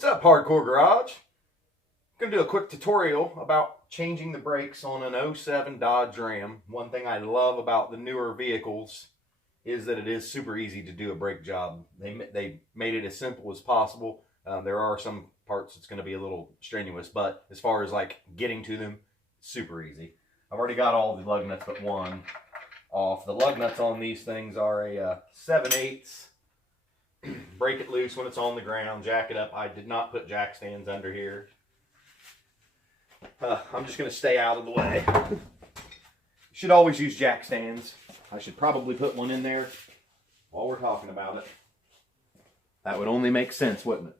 What's up, Hardcore Garage? I'm going to do a quick tutorial about changing the brakes on an 07 Dodge Ram. One thing I love about the newer vehicles is that it is super easy to do a brake job. They made it as simple as possible. There are some parts that's going to be a little strenuous, but as far as like getting to them, super easy. I've already got all the lug nuts but one off. The lug nuts on these things are a 7/8. Break it loose when it's on the ground, jack it up. I did not put jack stands under here. I'm just going to stay out of the way. You should always use jack stands. I should probably put one in there while we're talking about it. That would only make sense, wouldn't it?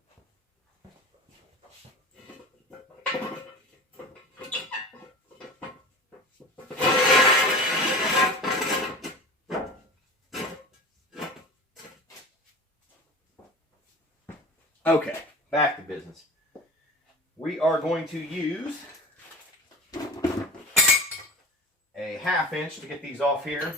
Okay, back to business. We are going to use a 1/2 inch to get these off here.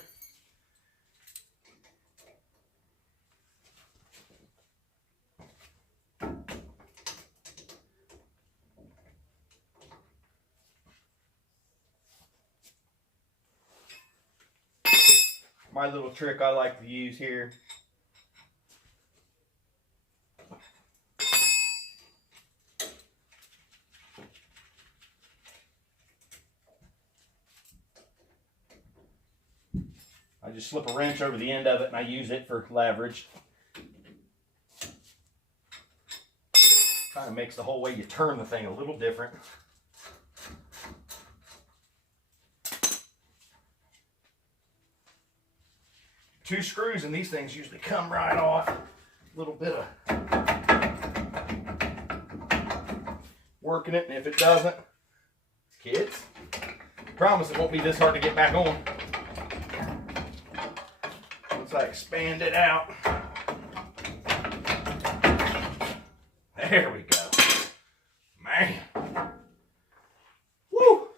My little trick I like to use here . I just slip a wrench over the end of it and I use it for leverage. Kind of makes the whole way you turn the thing a little different. Two screws and these things usually come right off. A little bit of working it, and if it doesn't, kids, promise it won't be this hard to get back on. Once I expand it out. There we go. Man. Woo!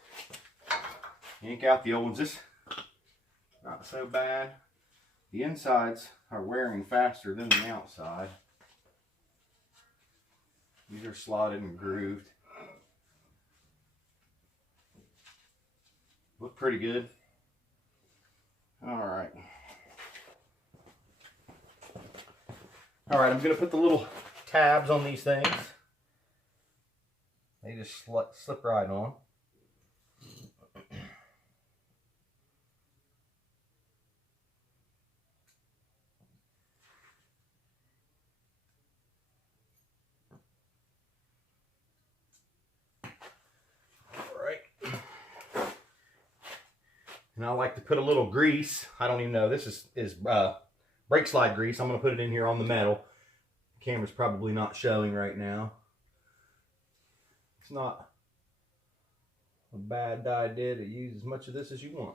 Yank out the old ones. This not so bad. The insides are wearing faster than the outside. These are slotted and grooved. Look pretty good. All right. All right, I'm going to put the little tabs on these things. They just slip right on. And I like to put a little grease. I don't even know. This is brake slide grease. I'm going to put it in here on the metal. The camera's probably not showing right now. It's not a bad idea to use as much of this as you want.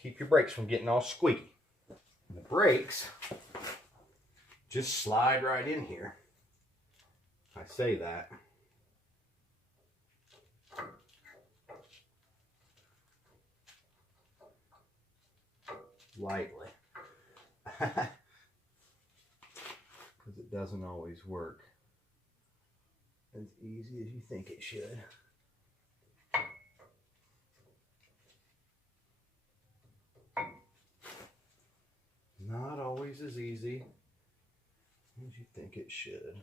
Keep your brakes from getting all squeaky. And the brakes just slide right in here. I say that. Lightly. Because it doesn't always work as easy as you think it should. Not always as easy as you think it should.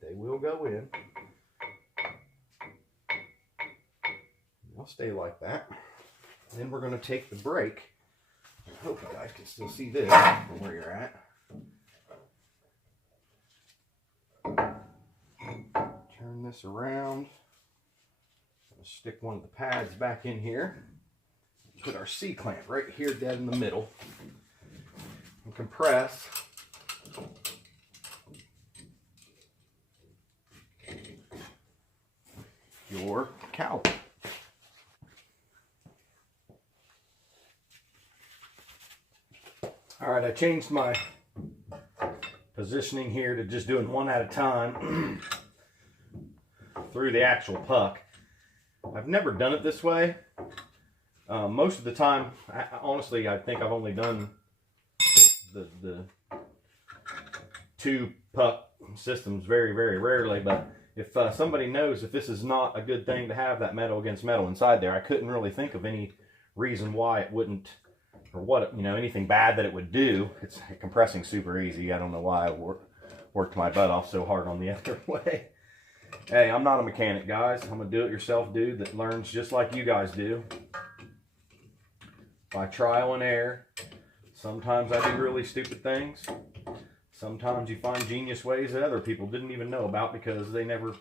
They will go in. They'll stay like that. Then we're going to take the brake. I hope you guys can still see this from where you're at. Turn this around. Stick one of the pads back in here. Put our C-clamp right here dead in the middle. And compress. Your caliper. All right, I changed my positioning here to just doing one at a time through the actual puck. I've never done it this way, Most of the time, honestly, I think I've only done the two puck systems very, very rarely. But if somebody knows if this is not a good thing to have that metal against metal inside there, I couldn't really think of any reason why it wouldn't, or what, you know, anything bad that it would do. It's compressing super easy. I don't know why I worked my butt off so hard on the other way. Hey, I'm not a mechanic, guys. I'm a do-it-yourself dude that learns just like you guys do, by trial and error. Sometimes I do really stupid things. Sometimes you find genius ways that other people didn't even know about because they never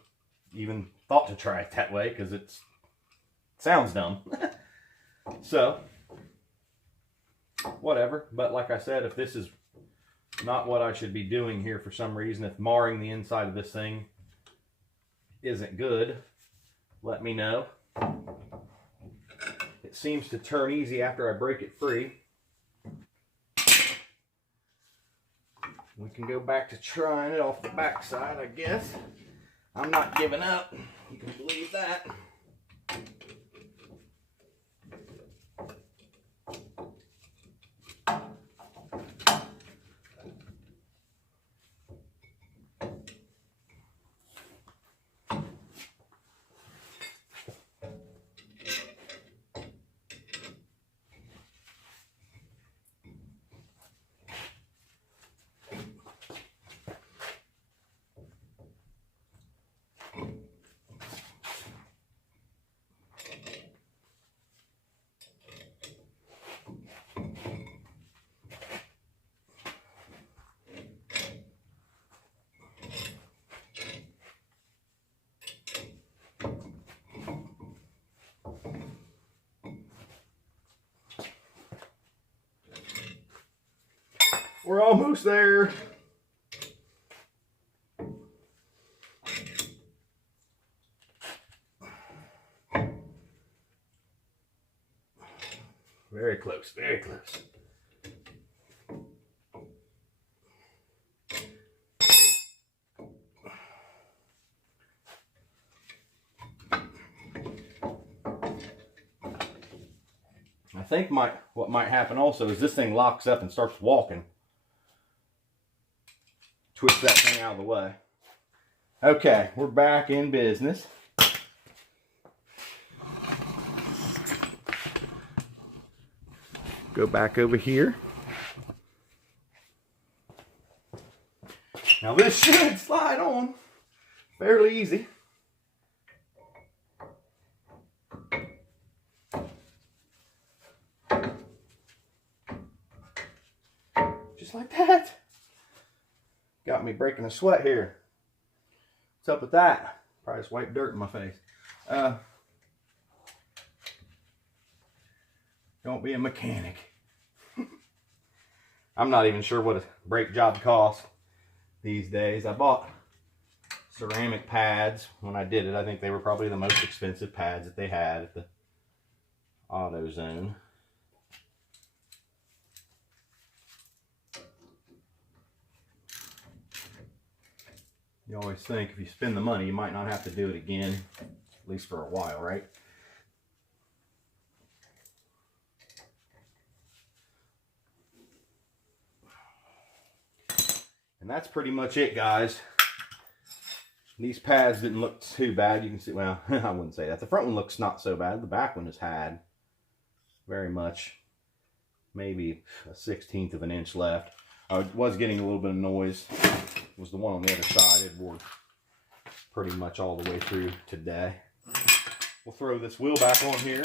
even thought to try it that way because it sounds dumb. So, whatever. But like I said, if this is not what I should be doing here for some reason, if marring the inside of this thing isn't good, let me know. It seems to turn easy after I break it free. We can go back to trying it off the back side, I guess. I'm not giving up. You can believe that. We're almost there. Very close, very close. I think what might happen also is this thing locks up and starts walking. Twist that thing out of the way. Okay, we're back in business. Go back over here. Now this should slide on fairly easy. Just like that. Got me breaking a sweat here. What's up with that? Probably just wiped dirt in my face. Don't be a mechanic. I'm not even sure what a brake job costs these days. I bought ceramic pads when I did it. I think they were probably the most expensive pads that they had at the AutoZone. You always think if you spend the money, you might not have to do it again, at least for a while, right? And that's pretty much it, guys. These pads didn't look too bad. You can see, well, I wouldn't say that. The front one looks not so bad. The back one has had very much, maybe a 1/16 of an inch left. I was getting a little bit of noise. It was the one on the other side. It wore pretty much all the way through today. We'll throw this wheel back on here.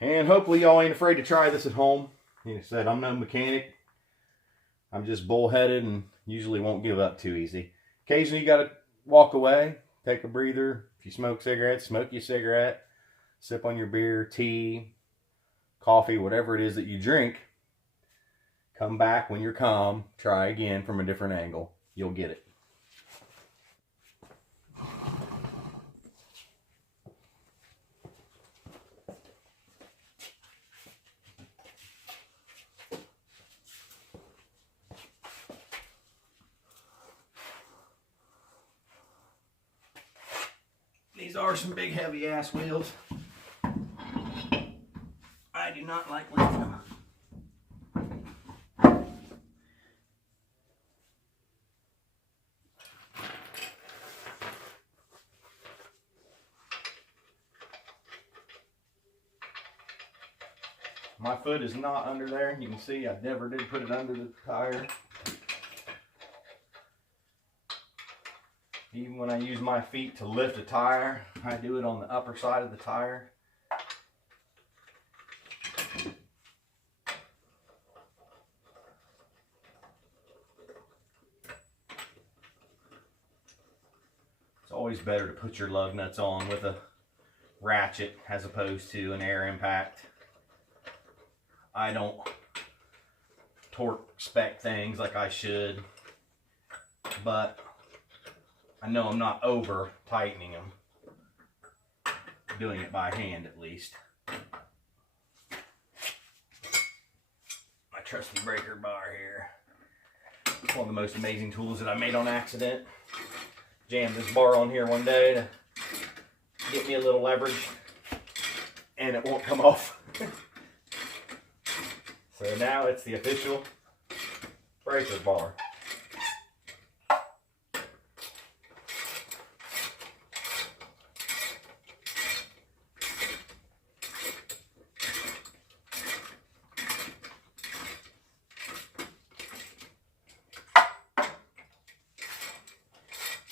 And hopefully y'all ain't afraid to try this at home. Like I said, I'm no mechanic. I'm just bullheaded and usually won't give up too easy. Occasionally you gotta walk away, take a breather. If you smoke cigarettes, smoke your cigarette. Sip on your beer, tea, coffee, whatever it is that you drink. Come back when you're calm. Try again from a different angle. You'll get it. These are some big heavy ass wheels. I do not like lifting them. My foot is not under there. You can see I never did put it under the tire. Even when I use my feet to lift a tire, I do it on the upper side of the tire. It's always better to put your lug nuts on with a ratchet as opposed to an air impact. I don't torque spec things like I should, but I know I'm not over tightening them. Doing it by hand at least. My trusty breaker bar here. It's one of the most amazing tools that I made on accident. Jammed this bar on here one day to get me a little leverage, and it won't come off. So now it's the official breaker bar.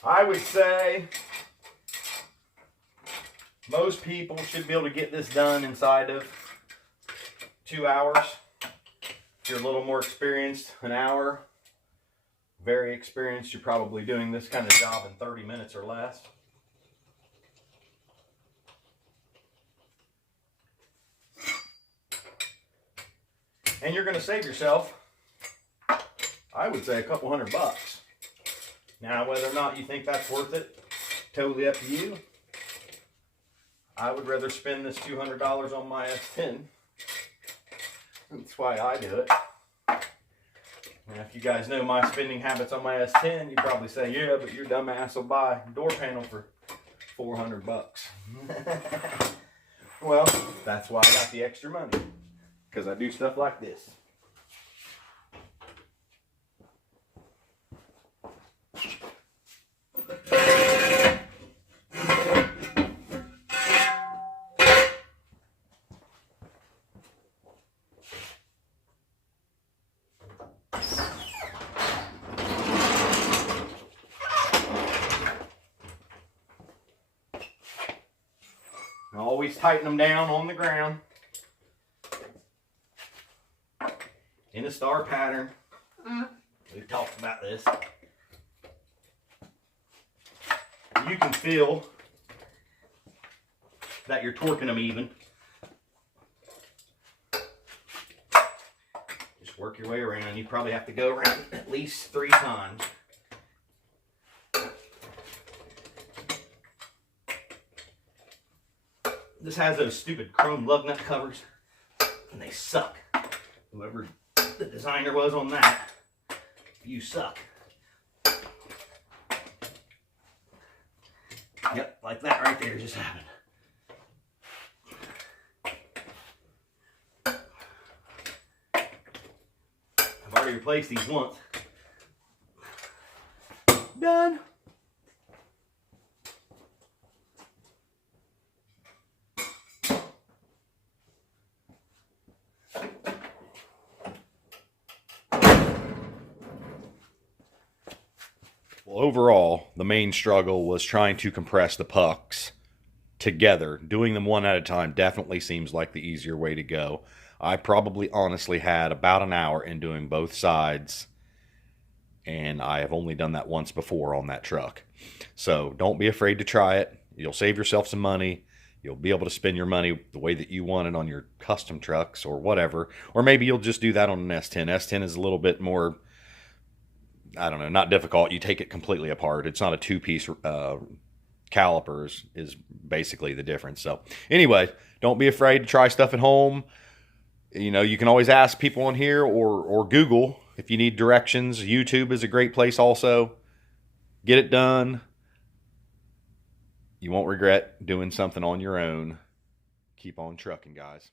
I would say most people should be able to get this done inside of 2 hours. If you're a little more experienced, an hour. Very experienced, you're probably doing this kind of job in 30 minutes or less. And you're going to save yourself, I would say, a couple $100. Now, whether or not you think that's worth it, totally up to you. I would rather spend this $200 on my S10. That's why I do it. And if you guys know my spending habits on my S10, you probably say, yeah, but your dumbass will buy a door panel for $400. Well, that's why I got the extra money. Because I do stuff like this. Always tighten them down on the ground in a star pattern. We've talked about this. You can feel that you're torquing them even. Just work your way around. You probably have to go around at least 3 times. This has those stupid chrome lug nut covers, and they suck. Whoever the designer was on that, you suck. Yep, like that right there just happened. I've already replaced these once. Done. Well, overall, the main struggle was trying to compress the pucks together. Doing them one at a time definitely seems like the easier way to go. I probably honestly had about an hour in doing both sides, and I have only done that once before on that truck. So don't be afraid to try it. You'll save yourself some money. You'll be able to spend your money the way that you want it on your custom trucks or whatever. Or maybe you'll just do that on an S10. S10 is a little bit more, I don't know, not difficult. You take it completely apart. It's not a two-piece calipers is basically the difference. So anyway, don't be afraid to try stuff at home. You know, you can always ask people on here or Google if you need directions. YouTube is a great place also. Get it done. You won't regret doing something on your own. Keep on trucking, guys.